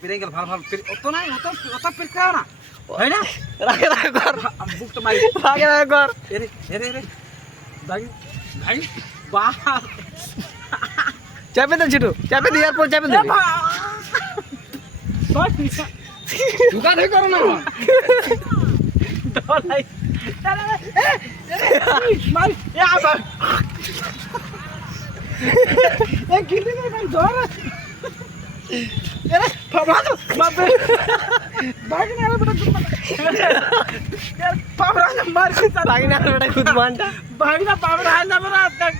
পেরে গেল ভালো ভালো অত নাই অত পেরে খাও না হয় না রাগে রাগে কর বুকটা মারি রাগে রাগে কর এরে এরে এরে ভাই ভাই বাহ চাপে দে ছোট চাপে দিয়ে পর চাপে দে ঢুকা ধুই করো না ডলাই মার এ আবার এ গিলি না ভাই ধর এরে বাবা বাবা ভাগ না রে বাবা না মার খিতা রাগে না বেটা খুদ মানটা ভাগ না বাবা না বড় দেখ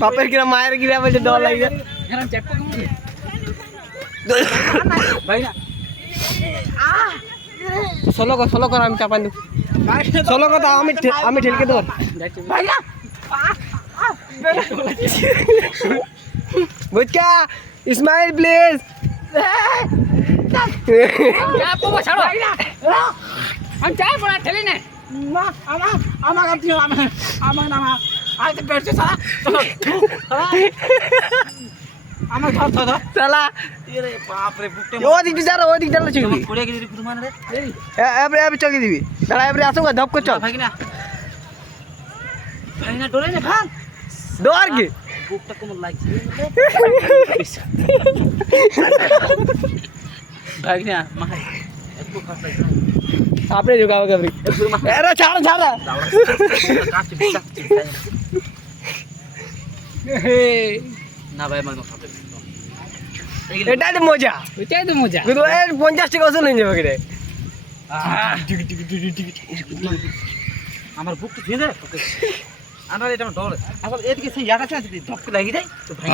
বাপের কিরা মায়ের কিরা বলছে ডর লাগে এখানে চেক করুন ভাই না ষোলো কর আমি চাপান দেব ষোলো কথা আমি ঠেলকে দেব ভাই না বুঝকা ইসমাইল প্লিজ আমি চাই বড় ঠেলি না না আমার দিও আমার নাম আই তো বেরছে সারা আমার ধর ধর চালা এরে বাপ রে বুকটা ও দিক যা ছিল পড়ে গেলি পুরো মানে রে এই এবারে চকি দিবি দাঁড়া এবারে আসো ধপ কর চল ভাই না ডরে না ভাই ডর কি বুকটা কেমন লাগছে ভাই না মাই একটু খাস লাগছে आपने जो कहा कभी अरे छाड़ না ভাই আমার খাতে এটাই তো মজা এটাই তো মজা কিন্তু এর 50 টাকা ওজন হয়ে যাবে রে আমার বুকটা ধুয়ে দে আমরা এটা ডর আসলে এদিকে সেই ইয়াটা আছে ধপকে লাগি যায় তো ভাই